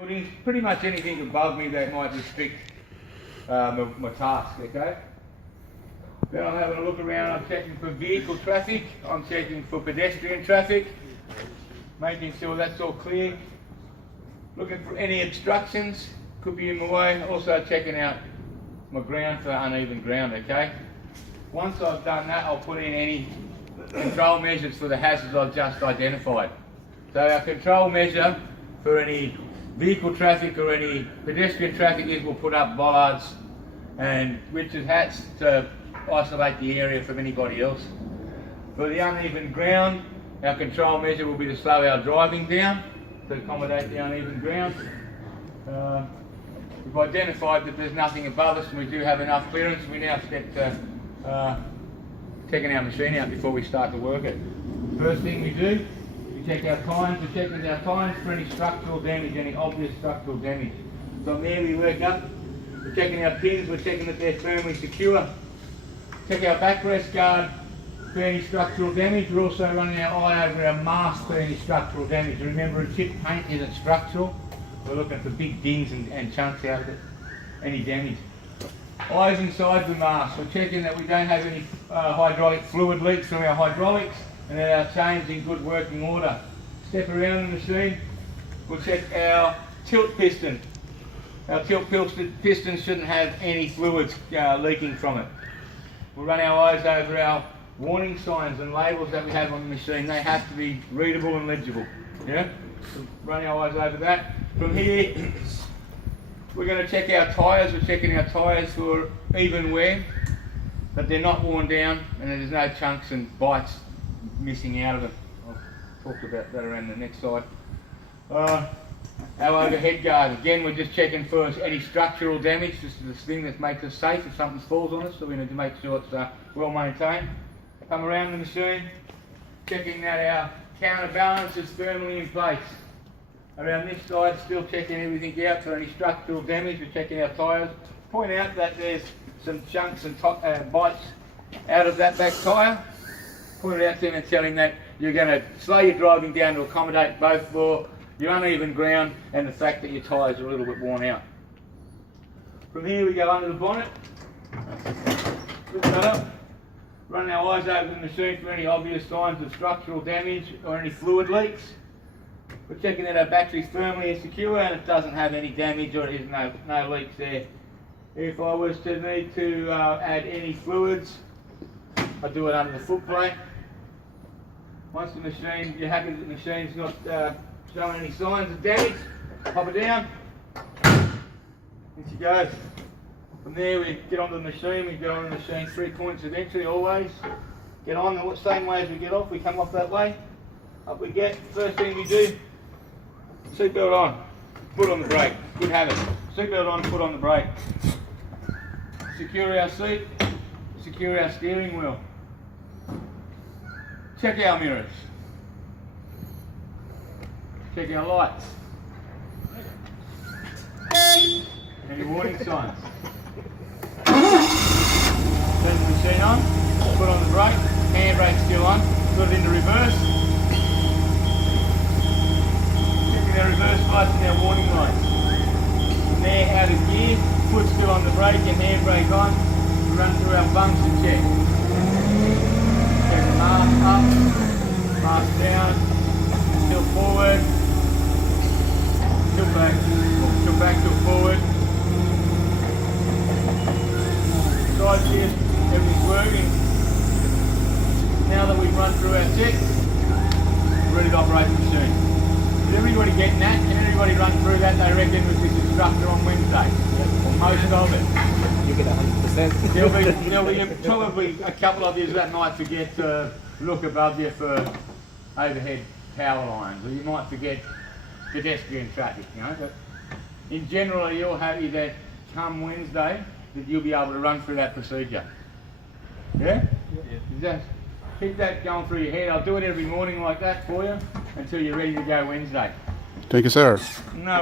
Pretty much anything above me that might restrict my task, okay? Then I'm having a look around, I'm checking for vehicle traffic, I'm checking for pedestrian traffic, making sure that's all clear, looking for any obstructions, could be in my way, also checking out my ground for uneven ground, okay? Once I've done that, I'll put in any control measures for the hazards I've just identified. So our control measure for any vehicle traffic or any pedestrian traffic is we'll put up bollards and witches hats to isolate the area from anybody else. For the uneven ground, our control measure will be to slow our driving down to accommodate the uneven ground. We've identified that there's nothing above us and we do have enough clearance. We now step to checking our machine out before we start to work it. First thing we do, we check our tines. We're checking our tines for any structural damage, any obvious structural damage. From there we work up. We're checking our pins. We're checking that they're firmly secure. Check our backrest guard for any structural damage. We're also running our eye over our mast for any structural damage. Remember, a chip paint isn't structural. We're looking for big dings and chunks out of it. Any damage. Eyes inside the mast. We're checking that we don't have any hydraulic fluid leaks from our hydraulics and that our chain's in good working order. Step around the machine. We'll check our tilt piston. Our tilt piston shouldn't have any fluids leaking from it. We'll run our eyes over our warning signs and labels that we have on the machine. They have to be readable and legible. Yeah? So run our eyes over that. From here, we're going to check our tyres. We're checking our tyres for even wear, but they're not worn down and there's no chunks and bites missing out of them. I'll talk about that around the next side. Our overhead guard, again we're just checking for any structural damage. This is the thing that makes us safe if something falls on us, so we need to make sure it's well maintained. Come around the machine, checking that our counterbalance is firmly in place. Around this side, still checking everything out for any structural damage. We're checking our tyres. Point out that there's some chunks and bites out of that back tyre. Point it out to him and tell him that you're going to slow your driving down to accommodate both for your uneven ground and the fact that your tyres are a little bit worn out. From here we go under the bonnet. Lift that up. Run our eyes over the machine for any obvious signs of structural damage or any fluid leaks. We're checking that our battery's firmly and secure and it doesn't have any damage or there's no leaks there. If I was to need to add any fluids, I do it under the foot plate. Once the machine, you're happy that the machine's not showing any signs of damage, pop it down, in she goes. From there we get onto the machine, we go on the machine 3 points of entry always. Get on the same way as we get off, we come off that way. Up we get, first thing we do, seatbelt on, foot on the brake, good habit. Seatbelt on, foot on the brake. Secure our seat, secure our steering wheel. Check our mirrors. Check our lights. Any warning signs. Turn the machine on, foot on the brake, handbrake still on, put it into reverse. Checking our reverse lights and our warning lights. From there out of gear, foot still on the brake and handbrake on. We run through our function check. Check the mask up, mask down, tilt forward, tilt back, tilt forward. Side shift, everything's working. Now that we've run through our check, we're ready to operate the machine. Is everybody getting that? Can everybody run through that? They reckon with this instructor on Wednesday, or most of it. You get 100%. There'll be probably a couple of you that might forget to look above you for overhead power lines, or you might forget pedestrian traffic, you know. But in general, you're happy that come Wednesday that you'll be able to run through that procedure. Yeah? Yeah. Just keep that going through your head. I'll do it every morning like that for you until you're ready to go Wednesday. Thank you, sir. No.